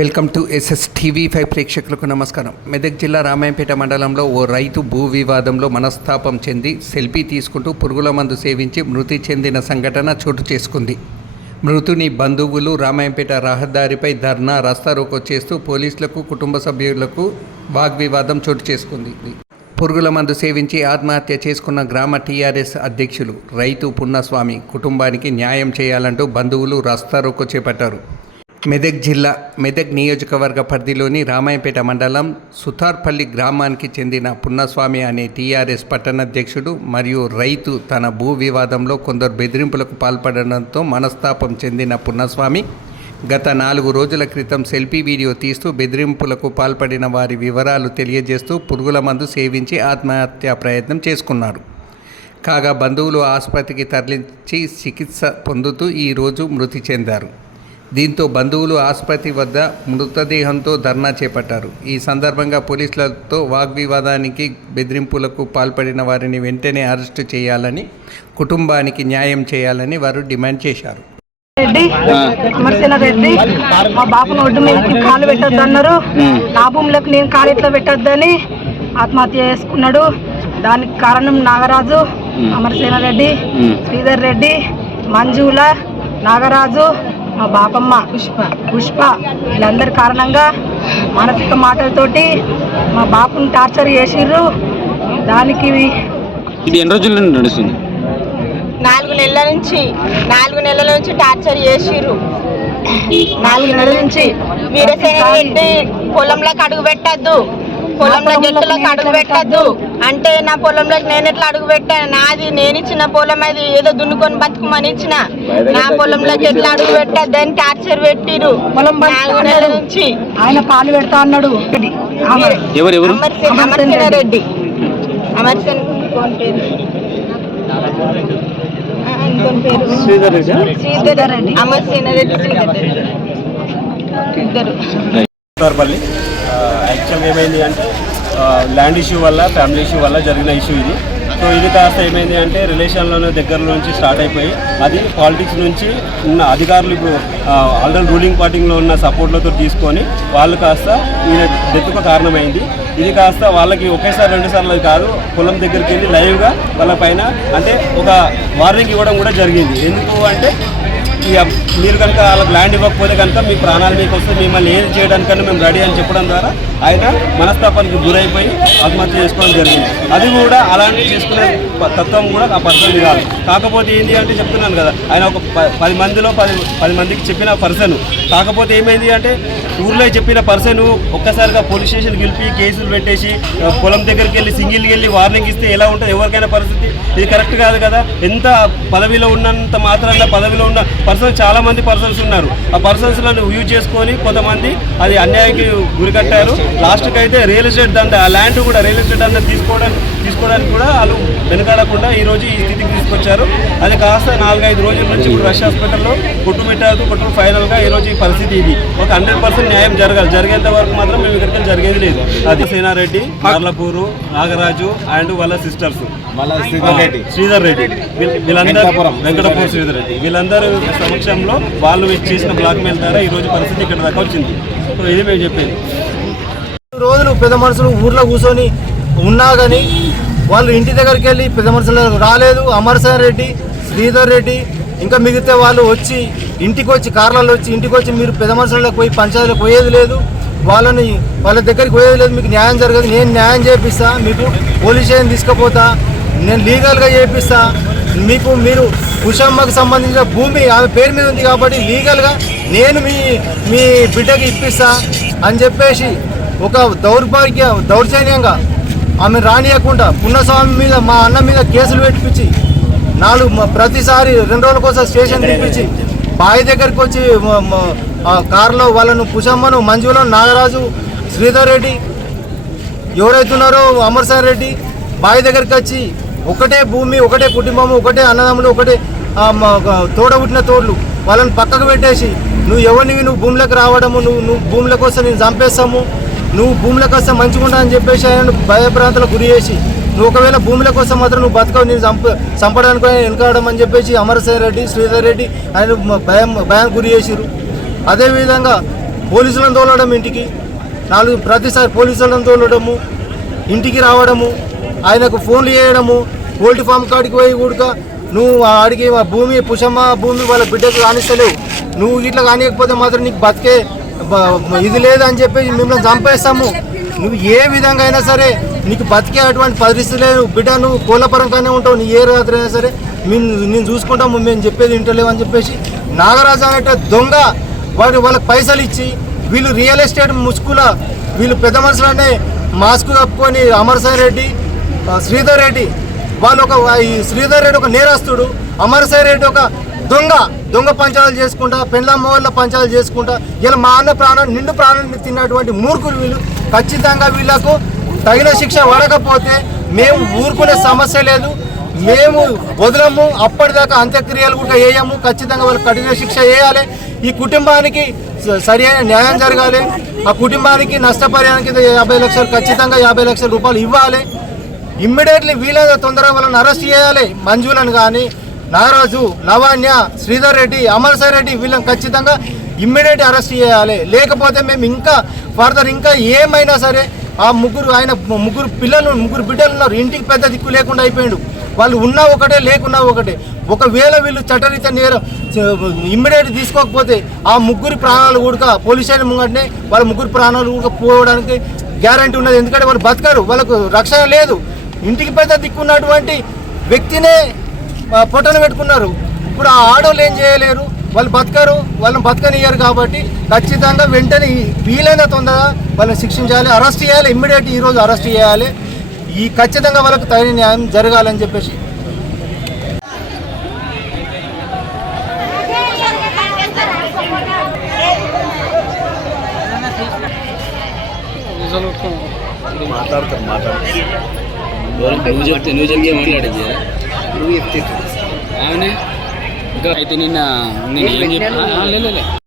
Welcome to SSTV5 ప్రేక్షకులకు నమస్కారం. మెదక్ జిల్లా రామాయంపేట మండలంలో ఓ రైతు భూ వివాదంలో మనస్తాపం చెంది సెల్ఫీ తీసుకుంటూ పురుగుల మందు సేవించి మృతి చెందిన సంఘటన చోటు చేసుకుంది. మృతుని బంధువులు రామాయంపేట రహదారిపై ధర్నా రాస్తారోకో చేస్తూ పోలీసులకు కుటుంబ సభ్యులకు వాగ్వివాదం చోటు చేసుకుంది. పురుగుల మందు సేవించి ఆత్మహత్య చేసుకున్న గ్రామ TRS అధ్యక్షులు రైతు పున్నస్వామి కుటుంబానికి న్యాయం చేయాలంటూ బంధువులు రాస్తారోకో చేపట్టారు. మెదక్ నియోజకవర్గ పరిధిలోని రామాయంపేట మండలం సుతార్పల్లి గ్రామానికి చెందిన పున్నస్వామి అనే TRS పట్టణాధ్యక్షుడు మరియు రైతు తన భూ వివాదంలో కొందరు బెదిరింపులకు పాల్పడడంతో మనస్తాపం చెందిన పున్నస్వామి గత 4 రోజుల క్రితం సెల్ఫీ వీడియో తీస్తూ బెదిరింపులకు పాల్పడిన వారి వివరాలు తెలియజేస్తూ పురుగుల మందు సేవించి ఆత్మహత్యా ప్రయత్నం చేసుకున్నారు. కాగా బంధువులు ఆసుపత్రికి తరలించి చికిత్స పొందుతూ ఈరోజు మృతి చెందారు. దీంతో బంధువులు ఆసుపత్రి వద్ద మృతదేహంతో ధర్నా చేపట్టారు. ఈ సందర్భంగా పోలీసులతో వాగ్వివాదానికి బెదిరింపులకు పాల్పడిన వారిని వెంటనే అరెస్టు చేయాలని, కుటుంబానికి న్యాయం చేయాలని వారు డిమాండ్ చేశారు. రెడ్డి మా బాపును ఒడ్డు మీదకి కాలు పెట్టద్దు అన్నారు. నా భూములకు నేను కాలు ఎట్లా పెట్టద్దని ఆత్మహత్య చేసుకున్నాడు. దానికి కారణం నాగరాజు, అమరసేన రెడ్డి, శ్రీధర్ రెడ్డి, మంజుల, నాగరాజు, మా బాపమ్మ పుష్ప వీళ్ళందరి కారణంగా మానసిక మాటలతోటి మా బాపుని టార్చర్ చేసిర్రు. దానికి ఇది ఎన్ని రోజుల నుండి నడుస్తుంది? 4 నెలల నుంచి టార్చర్ చేసిర్రు. 4 నెలల నుంచి వీరసేన రెడ్డి పొలంలోకి అడుగు పెట్టద్దు, పొలంలో గెట్టులోకి అడుగు పెట్టద్దు అంటే నా పొలంలోకి నేను ఎట్లా అడుగు పెట్టాను? నాది నేను ఇచ్చిన పొలం, అది ఏదో దున్నుకొని బతుకుమని ఇచ్చిన నా పొలంలోకి ఎట్లా అడుగు పెట్టద్దు అని టార్చర్ పెట్టిరు. 4 నెలల నుంచి ఆయన పాలు పెడతా అన్నాడు. అమరసేన రెడ్డి, శ్రీధర్ రెడ్డి, అమరసేన రెడ్డి, శ్రీధర్ రెడ్డి ఇద్దరు. యాక్చువల్గా ఏమైంది అంటే ల్యాండ్ ఇష్యూ వల్ల, ఫ్యామిలీ ఇష్యూ వల్ల జరిగిన ఇష్యూ ఇది. సో ఇది కాస్త ఏమైంది అంటే రిలేషన్లోనే దగ్గర నుంచి స్టార్ట్ అయిపోయి అది పాలిటిక్స్ నుంచి ఉన్న అధికారులు ఇప్పుడు ఆల్రెడీ రూలింగ్ పార్టీలో ఉన్న సపోర్ట్లతో తీసుకొని వాళ్ళు కాస్త ఈయన డెత్కు కారణమైంది. ఇది కాస్త వాళ్ళకి ఒకేసారి 2 సార్లు కాదు, పొలం దగ్గరికి వెళ్ళి లైవ్గా వాళ్ళ పైన అంటే ఒక వార్నింగ్ ఇవ్వడం కూడా జరిగింది. ఎందుకు అంటే మీరు కనుక వాళ్ళకి ల్యాండ్ ఇవ్వకపోతే కనుక మీ ప్రాణాలు మీకు వస్తే మిమ్మల్ని ఏం చేయడానికన్నా మేము రెడీ అని చెప్పడం ద్వారా ఆయన మనస్తాపానికి గురైపోయి ఆత్మహత్య చేసుకోవడం జరిగింది. అది కూడా అలాంటి చేసుకునే తత్వం కూడా ఆ పర్సన్ కాదు. కాకపోతే ఏంటి అంటే చెప్తున్నాను కదా, ఆయన ఒక 10 మందిలో 10 మందికి చెప్పిన పర్సన్. కాకపోతే ఏమైంది అంటే ఊర్లో చెప్పిన పర్సన్ ఒక్కసారిగా పోలీస్ స్టేషన్ గెలిపి కేసులు పెట్టేసి పొలం దగ్గరికి వెళ్ళి సింగిల్కి వెళ్ళి వార్నింగ్ ఇస్తే ఎలా ఉంటుంది ఎవరికైనా పరిస్థితి? ఇది కరెక్ట్ కాదు కదా. ఎంత పదవిలో ఉన్నంత మాత్రాన పదవిలో ఉన్న పర్సన్స్ చాలా మంది పర్సన్స్ ఉన్నారు. ఆ పర్సన్స్లను యూజ్ చేసుకొని కొంతమంది అది అన్యాయానికి గురికట్టారు. లాస్ట్కి అయితే రియల్ ఎస్టేట్ దందా, ఆ ల్యాండ్ కూడా రియల్ ఎస్టేట్ దందా తీసుకోవడానికి కూడా వాళ్ళు వెనకాడకుండా ఈరోజు ఈ స్థితికి తీసుకొచ్చారు. అది కాస్త 4-5 రోజుల నుంచి ఇప్పుడు రష్ హాస్పిటల్లో కొట్టు ఫైనల్గా ఈరోజు ఈ పరిస్థితి ఇది. ఒక 100% న్యాయం జరగాలి. జరిగేంత వరకు మాత్రం మేము ఇక్కడికి జరిగేది లేదు. అది సేనారెడ్డి, మార్లపూరు, నాగరాజు అండ్ వాళ్ళ సిస్టర్స్ శ్రీధర్ రెడ్డి, వీళ్ళందరూ వెంకటపూర్ శ్రీధర్ రెడ్డి, వీళ్ళందరూ సమక్షంలో వాళ్ళు చేసిన బ్లాక్ మెయిల్ ద్వారా ఈరోజు పరిస్థితి ఇక్కడ దాకా వచ్చింది. సో ఇది మేము చెప్పేది. రోజులు పెద్ద మనుషులు ఊర్లో కూర్చొని ఉన్నా కానీ వాళ్ళు ఇంటి దగ్గరికి వెళ్ళి పెద్ద మనుషులు రాలేదు. అమరసేన రెడ్డి, శ్రీధర్ రెడ్డి ఇంకా మిగతా వాళ్ళు వచ్చి ఇంటికి వచ్చి కార్లలో వచ్చి ఇంటికి వచ్చి మీరు పెద్ద మనుషులకు పోయి పంచాయతీలకు పోయేది లేదు, వాళ్ళ దగ్గరికి పోయేది లేదు, మీకు న్యాయం జరగదు, నేను న్యాయం చేపిస్తా, మీకు పోలీస్ స్టేషన్ తీసుకుపోతా, నేను లీగల్గా చేపిస్తా, మీరు కుషమ్మకు సంబంధించిన భూమి ఆమె పేరు మీద ఉంది కాబట్టి లీగల్గా నేను మీ బిడ్డకి ఇప్పిస్తా అని చెప్పేసి ఒక దౌర్జన్యంగా ఆమె రానియకుండా పున్నస్వామి మీద మా అన్న మీద కేసులు పెట్టించి ప్రతిసారి 2 రోజుల కోసం స్టేషన్ తెప్పించి బావి దగ్గరికి వచ్చి కారులో వాళ్ళను కుషమ్మను, మంజులను, నాగరాజు, శ్రీధర్ రెడ్డి ఎవరైతున్నారో అమర్సేన రెడ్డి బావి దగ్గరికి వచ్చి ఒకటే భూమి, ఒకటే కుటుంబము, ఒకటే అన్నదమ్ములు, ఒకటే తోడబుట్టిన తోడ్లు వాళ్ళని పక్కకు పెట్టేసి నువ్వు భూములకు రావడము, నువ్వు భూములకు వస్తే నేను చంపేస్తాము, నువ్వు భూములకు వస్తే మంచిగా అని చెప్పేసి ఆయన భయభ్రాంతులకు గురి చేసి నువ్వు ఒకవేళ భూముల కోసం మాత్రం నువ్వు బతకవు, నేను చంపడానికి వెనకాడడం అని చెప్పేసి అమరసేన రెడ్డి, శ్రీధర్ రెడ్డి ఆయన భయానికి గురి చేసిరు. అదేవిధంగా పోలీసులను తోలడం ఇంటికి ప్రతిసారి పోలీసులను తోలడము, ఇంటికి రావడము, ఆయనకు ఫోన్లు చేయడము, పోల్ట్రీ ఫామ్ కాడికి పోయి కూడా నువ్వు ఆడికి భూమి పుషమ్మ భూమి వాళ్ళ బిడ్డకు కానిస్తలేవు, నువ్వు ఇట్లా కానియకపోతే మాత్రం నీకు బతికే ఇది లేదని చెప్పేసి మిమ్మల్ని చంపేస్తాము, నువ్వు ఏ విధంగా అయినా సరే నీకు బతికే అటువంటి పరిస్థితి లేదు, బిడ్డ నువ్వు కోళ్ళపరంగానే ఉంటావు, నీ ఏ రాత్రి అయినా సరే నేను చూసుకుంటాము, మేము చెప్పేది వింటలేవు అని చెప్పేసి నాగరాజు అనేట దొంగ వాళ్ళకి పైసలు ఇచ్చి వీళ్ళు రియల్ ఎస్టేట్ ముసుగుల వీళ్ళు పెద్ద మనుషులనే మాస్క్ కప్పుకొని అమర్సాయి రెడ్డి, శ్రీధర్ రెడ్డి వాళ్ళు ఈ శ్రీధర్ రెడ్డి ఒక నేరస్తుడు, అమర్సాయి రెడ్డి ఒక దొంగ పంచాలు చేసుకుంటా పెండ్లమ్మ వాళ్ళ పంచాలు చేసుకుంటా ఇలా మా అన్న నిండు ప్రాణాన్ని తిన్నటువంటి మూర్ఖులు వీళ్ళు. ఖచ్చితంగా వీళ్ళకు తగిన శిక్ష పడకపోతే మేము ఊరుకునే సమస్య లేదు, మేము వదలము, అప్పటిదాకా అంత్యక్రియలు కూడా వేయము, ఖచ్చితంగా వాళ్ళకి కఠిన శిక్ష వేయాలి, ఈ కుటుంబానికి సరి అయిన న్యాయం జరగాలి, ఆ కుటుంబానికి నష్టపరిహారానికి 50 లక్షలు ఖచ్చితంగా 50 లక్షల రూపాయలు ఇవ్వాలి, ఇమ్మీడియట్లీ వీలైన తొందరగా వాళ్ళని అరెస్ట్ చేయాలి, మంజులను కానీ నాగరాజు, లవాణ్య, శ్రీధర్ రెడ్డి, అమర్సాయి రెడ్డి వీళ్ళని ఖచ్చితంగా ఇమ్మీడియట్ అరెస్ట్ చేయాలి, లేకపోతే మేము ఇంకా ఫర్దర్ ఇంకా ఏమైనా సరే ఆ ముగ్గురు బిడ్డలు ఉన్నారు, ఇంటికి పెద్ద దిక్కు లేకుండా అయిపోయాడు, వాళ్ళు ఉన్నా ఒకటే లేకున్నా ఒకటే, ఒకవేళ వీళ్ళు చట్టరీత్యా నేరం ఇమ్మీడియట్ తీసుకోకపోతే ఆ ముగ్గురి ప్రాణాలు కూడా పోలీస్ స్టేషన్ ముంగంటే వాళ్ళ ముగ్గురు ప్రాణాలు కూడా పోవడానికి గ్యారంటీ ఉన్నది, ఎందుకంటే వాళ్ళు బతకరు, వాళ్ళకు రక్షణ లేదు, ఇంటికి పెద్ద దిక్కున్నటువంటి వ్యక్తినే పొట్టను పెట్టుకున్నారు, ఇప్పుడు ఆ ఆడోళ్ళు ఏం చేయలేరు, వాళ్ళు బతకరు, వాళ్ళని బతకనియ్యారు, కాబట్టి ఖచ్చితంగా వెంటనే వీలైన తొందరగా వాళ్ళని శిక్షించాలి, అరెస్ట్ చేయాలి, ఇమ్మీడియట్ ఈరోజు అరెస్ట్ చేయాలి, ఈ ఖచ్చితంగా వాళ్ళకు తగిన న్యాయం జరగాలని చెప్పేసి నువ్వు చెప్తే మాట్లాడేది నువ్వు చెప్తే అవునే అయితే నేను ఏం చెప్పా